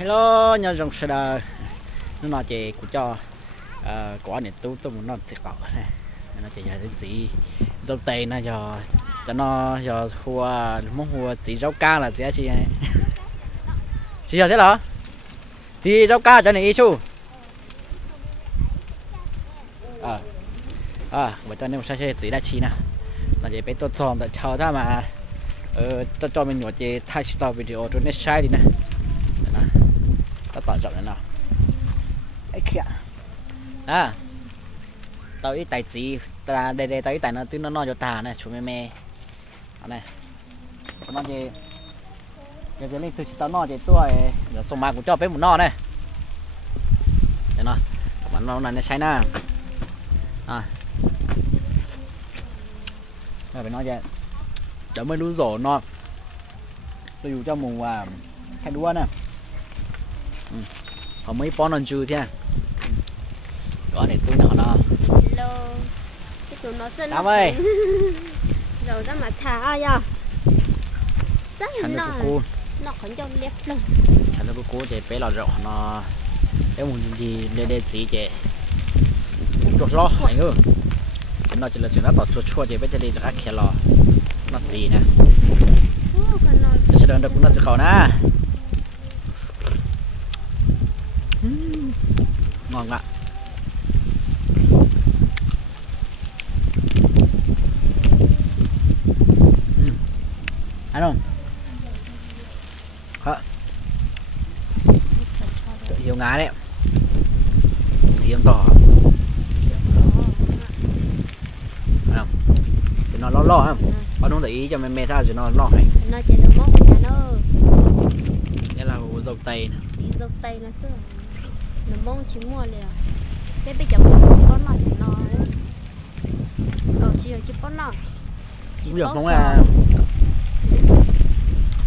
Hello, nhau trong xe đờ nó nói chị của cho quả này tôi muốn nó xịt bảo này nó chỉ là cái gì dâu tây nó cho nó giờ hùa muốn hùa chỉ rau ca là gì chị này chị giờ thế nào chị rau ca cho này ít chú bởi cho nên sẽ chỉ là chi nè là chị bé tôi chọn để chờ ta mà cho mình một chị thay style video cho nó sai đi nè ta tỏ rộng nào ấy kìa tao ít tài gì ta đây tao ít tài nó tức nó cho ta này chú mẹ này nó gì giờ lên tôi tao nó thì tôi giờ xong mà cũng cho bé một nó này thế nào mà nó này nó sai nè rồi phải nói vậy chở mới lú rổ nó tôi dùng cho mùng hai đua nè họ mấy bón ăn chưa thế có này tôi nó cái tụi nó xin Đám ơi rồi ra mà thả ai à rất chắn là cô nó còn trong đẹp lắm chắn được cô chị bé lò rượu nó cái mùng gì để gì chị chuột lo anh ơi nó chỉ là chuyện nó tọt chua chị béจะđi ra kia lò nó gì nè sẽ đơn được cũng nó sẽ khẩu nè ngon ạ ăn không hiểu ngá đấy hiểu tỏ không nó lo không có đúng để ý cho mẹ ra rồi nó lo hành nó chỉ được mốc nhà nó đây là dầu tây nè dầu tây nó xưa nó mông chỉ mua liền cái bây giờ mình chỉ có nói nó chỉ có nói bây giờ không là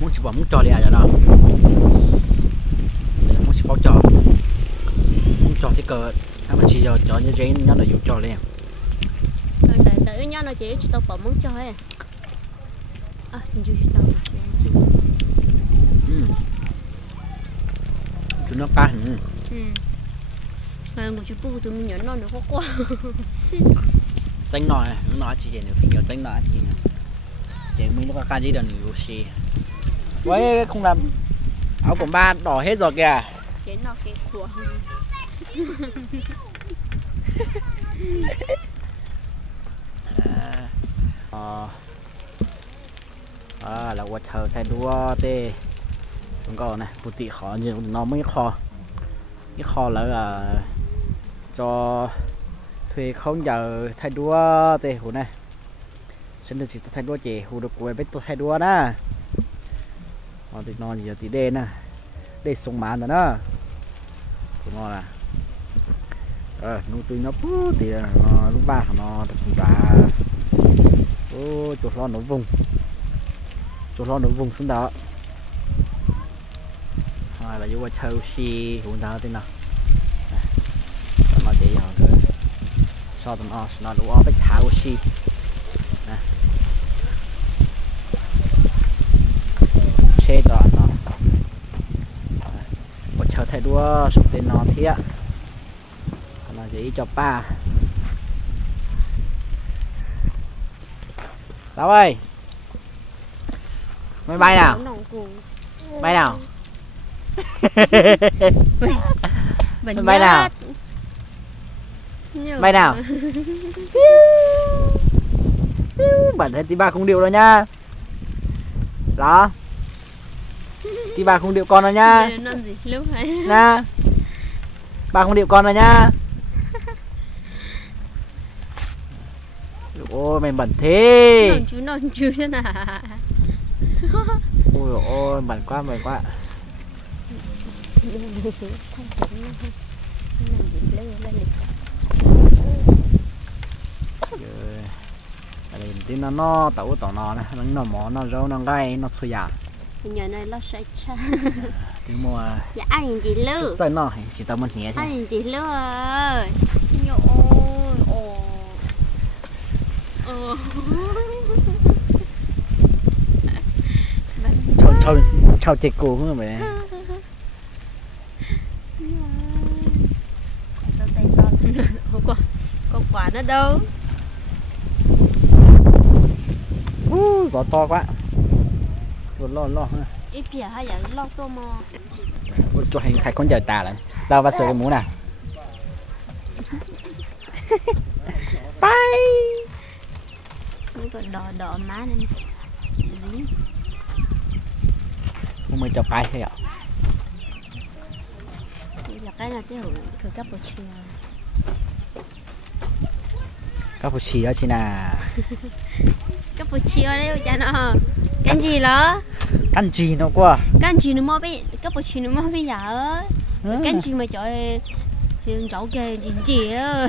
muốn chỉ bảo muốn trò liền rồi đó muốn chỉ bảo trò muốn trò thế cờถ้ามันchỉ giờ trò như thế nó là dùng trò liền tại nhau nó chỉ tao bảo muốn cho ấy chú tao chú nó cá mà một chú bự tụi mình nhớ nó nữa quá danh nọ này nó chỉ để được nhiều danh nọ thì để mình nó có cá gì được nhiều gì với không làm áo của ba đỏ hết rồi kìa cái nó cái của là quạt thở thay đua tê không có này phụ tị khó nhiều nó mới khó cái kho là cho thuê không giờ thay đua tê hủ này xin được chỉ thay đua chị hủ được quay biết tôi thay đua nè thì nó giờ tí đen nè để sông màn rồi đó thì ngon à nuôi tươi nó thì nó lúc ba nó được đã chuột lo nó vùng xuống đó là vô chơi xì hụn tháo thế nào nó chỉ rồi so tụi nó đủ biết tháo xì nè xe rồi nó một chơi thay đua sụp tên nó thiệt nó chỉ cho ba đâu ơi máy bay nào bay nào bay nào bay nào bản thân tí ba không điệu đâu nha đó tí ba không điệu con rồi nha nha ba không điệu con rồi nha ôi mày bẩn thế non chú thế nào ôi ôi bẩn quá tí nó tẩu nó này nó mỏ nó rau nó gai nó thui à giờ này nó sẽ cha tí mua dạ anh gì lư chơi nó chỉ tao muốn nhẹ thôi anh gì lư ơi thôi thôi chết cô không mày nó đâu. Gió to quá. Lo ha. Ít bia hay là lo tô mò. Cho hành thay con giờ tà lại. Tao bắt sợi cái mũ nào. Bye. Nó còn đỏ má này. Không mới cho bye hay ạ. Là cái là cái thử cappuccino. Cappuccino chị nào. Cappuccino đấy cha nó. Cái gì đó? Ăn gì nó quá. Cái gì nó mua bây cappuccino mua bây giờ. Cái gì mà trời hiện chỗ kề gì á.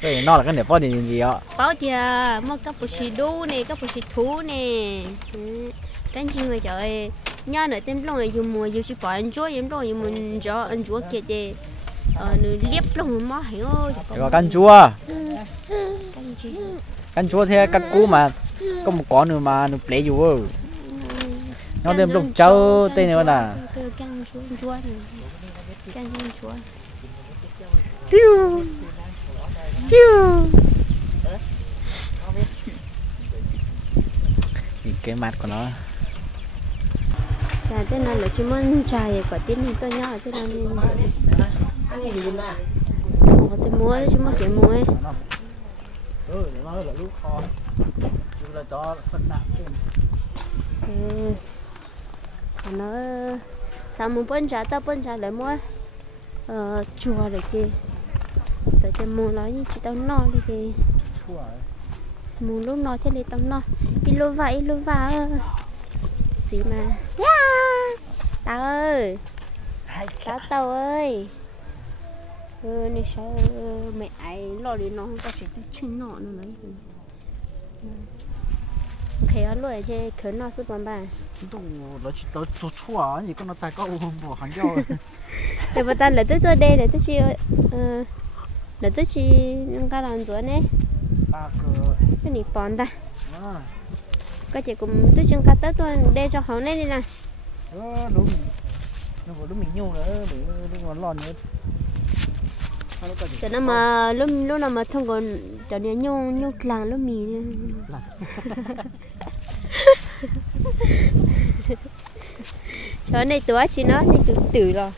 Cái nó là cái này bao tiền gì ạ? Bao tiền mua cappuccino này, cappuccino này. Cái gì mà trời nhớ nữa tem lòng dùng mùa dùng chỉ bỏ ăn chúa dùng rồi dùng mình cho ăn chúa kia thì nửa liếp lòng mà hiểu ơi. Có canh chua. Canh gì? Canh chua thế canh cú mà có một con nữa mà nó plé dù. Nó đem lúc châu tên này nè. Canh chua này. Canh chua. Chiu. Chiu. Nhìn cái mặt của nó. Là tên này là chỉ muốn trài quả tiên thì tôi nhớ là tên này. Tôi mua đấy, chỉ muốn kiếm mua ấy. Nó là lúc kho. Chúng là cho phân đạm thêm. Nó sao muốn bún chả lại mua chùa được chứ. Sợ cho mua nói như chỉ tao no đi thì. Mua lúc no thế này tao no. Ilo va gì mà. Yeah. Tao ơi. Tao ơi. Này sao mẹ ai lo đi nó không có chuyện chinh nọ nữa đấy. Khé lôi chứ khé nó sức bằng bà. Nó chỉ tới chua gì con nó tài có ôm bỏ hàng nhau. Để mà ta lại tới đây để tôi chi để tôi chi những cái làm tuổi này. Cái này bòn ta. Cái chị cũng tôi chừng cắt tới tôi đây cho họ này đi nè. Đúng. Nó có đúng mình nhung nữa để nó còn lon nữa. Cho nó mà lúc nào mà không còn cho nó nhung làng lúc mì. Cho này tuổi chị nó này từ rồi.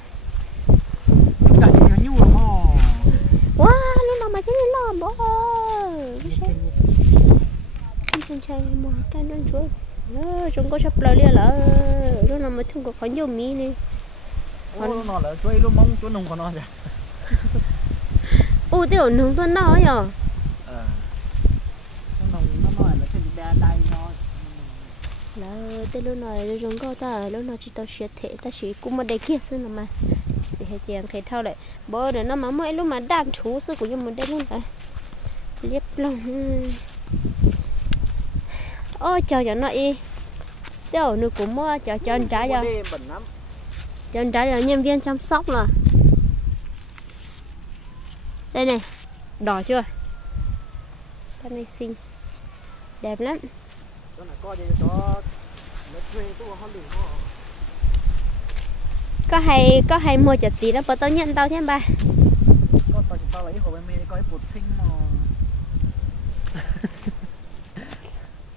Wow, lúc nào mà cái này lo bố. Trên chơi một cái đơn chuối. Chúng có sắp lời liền là lúc nào mà không có nhiều mì này. Lúc nào là chuối lúc mong chuối nồng còn nó vậy. Ô, tiểu nướng tuần nó ấy à? Nó nói là cái gì đa tay nó. Là tên lúc này chúng có ta lúc nào chỉ tao xuyệt thế ta chỉ cũng mà để kia xưa mà để hết tiền khai thao lại bữa để nó mà mỗi lúc mà đang chú xưa của nhưng mà đây luôn phải liếp lòng. Ôi chờ cho nó y tiểu nữ cũng mua chờ anh trái rồi chờ anh trái rồi nhân viên chăm sóc rồi đây này đỏ chưa cái này xinh đẹp lắm. Có hay mua chật gì đó bà tao nhận tao thêm ba. Có tao lấy hồ bên mê có cái bột xinh mà.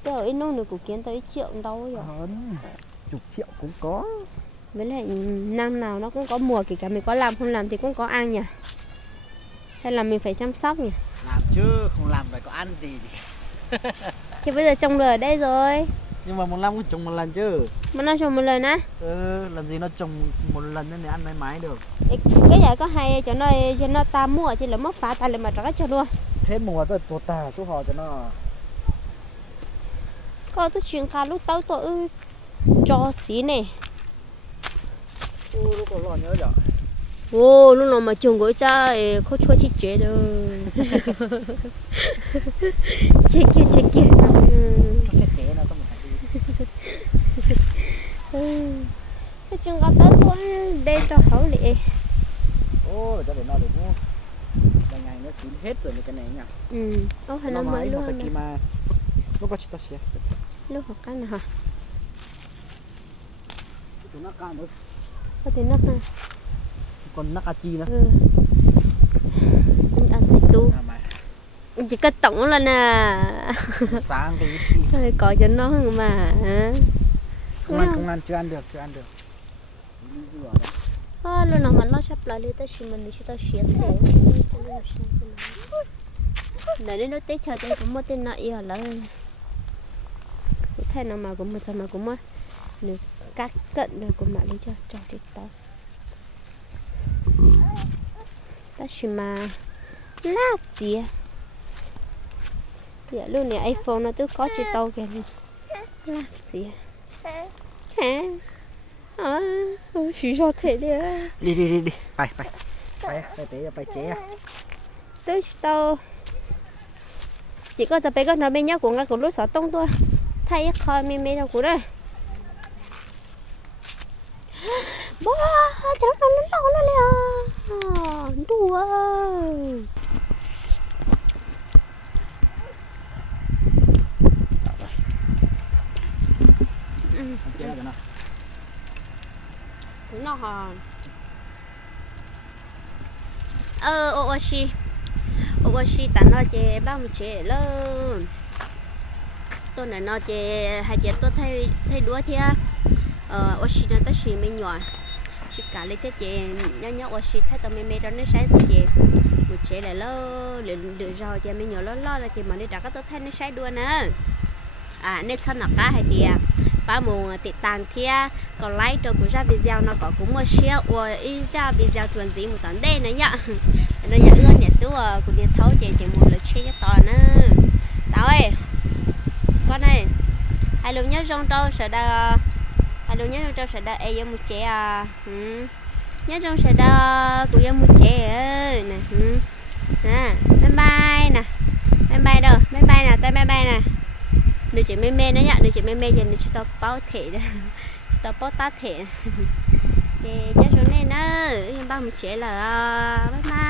Cái ở nông được của kiến tới triệu đâu rồi. Hơn chục triệu cũng có. Với lại năm nào nó cũng có mùa, kể cả mình có làm không làm thì cũng có ăn nhỉ. Hay là mình phải chăm sóc nhỉ. Làm chứ không làm phải có ăn gì. Thì bây giờ trồng được ở đây rồi. Nhưng mà một năm cũng trồng một lần chứ. Một năm trồng một lần á? Làm gì nó trồng một lần nên để ăn mãi mãi được. Cái này có hay cho nó ta mua thì là mất phá ta lại mà trả cho luôn. Hết mùa tôi tuột tà chú họ cho nó. Có tôi chuyện khá lúc tao tôi cho xí này. Lúc còn lo nhớ rồi. Ồ, lúc nào mà trồng gối cha khó chua chết chết đâu. Chết kia. Chết nó không phải đi. Cái chuyện có tới thôi, đây cho khẩu lệ. Ồ, cho để nó được mua. Ngày nó chín hết rồi cái này nhỉ. Ô, hồi năm mới luôn nè. Lúc có chít xía. Lúc học cái nào hả? Nó cao nữa. Có thể nắp ha. Còn nắp chi nữa. Ăn thịt tu chỉ có tổng là nè sáng cái gì có cho nó mà không ăn chưa ăn được luôn nào mà nó sắp lại lên tới xin mình chỉ tao xuyên thế để đến nó tết chờ tết cũng mất tên nợ yêu là thay nào mà cũng một sao mà cũng mất được cắt cận được cũng lại đi cho thì tao ta xin mà lá tía dạ luôn này iPhone nó tôi có chỉ tao kìa lá tía hả chỉ cho thế đi phải phải chế tôi tao chỉ có tập bé con nó bên nhau cũng là cũng lúc sợ tông thôi thay coi mê đâu cũng đây bố cháu nó lâu lên đùa nó hòn oshi ta nó chè bao một chè lớn tôi này nó chè hai chè tôi thay đũa thia oshi nó tới xì mình nhỏ chỉ cả lấy thế chè nhớ oshi thay tao mê đó nó sáng chè một chè lại lo được rồi chè mình nhỏ lo là chè mà đi đặt cái tôi thay nó sáng đũa nữa nên sao nó cá hay tiệt ba mùa tiệt tàn thia còn lấy cho của ra video nó có cũng một share or ra video chuẩn gì một tấn đây nữa nhá nó nhận ơn nhận tú của điện thấu chỉ một lượt share cho toàn nữa tao ơi con ơi hai lũ nhớ trong trâu sợ đa ai giống một trẻ nhớ trong sợ đa của giống một trẻ nè nè bye bye đâu bye nè tay bye nè được chị mê nữa nhá, được chị mê thì được chị tao báo thể đó, chị tao báo tá thể, thì cho số này nữa, ba một chế là bye bye.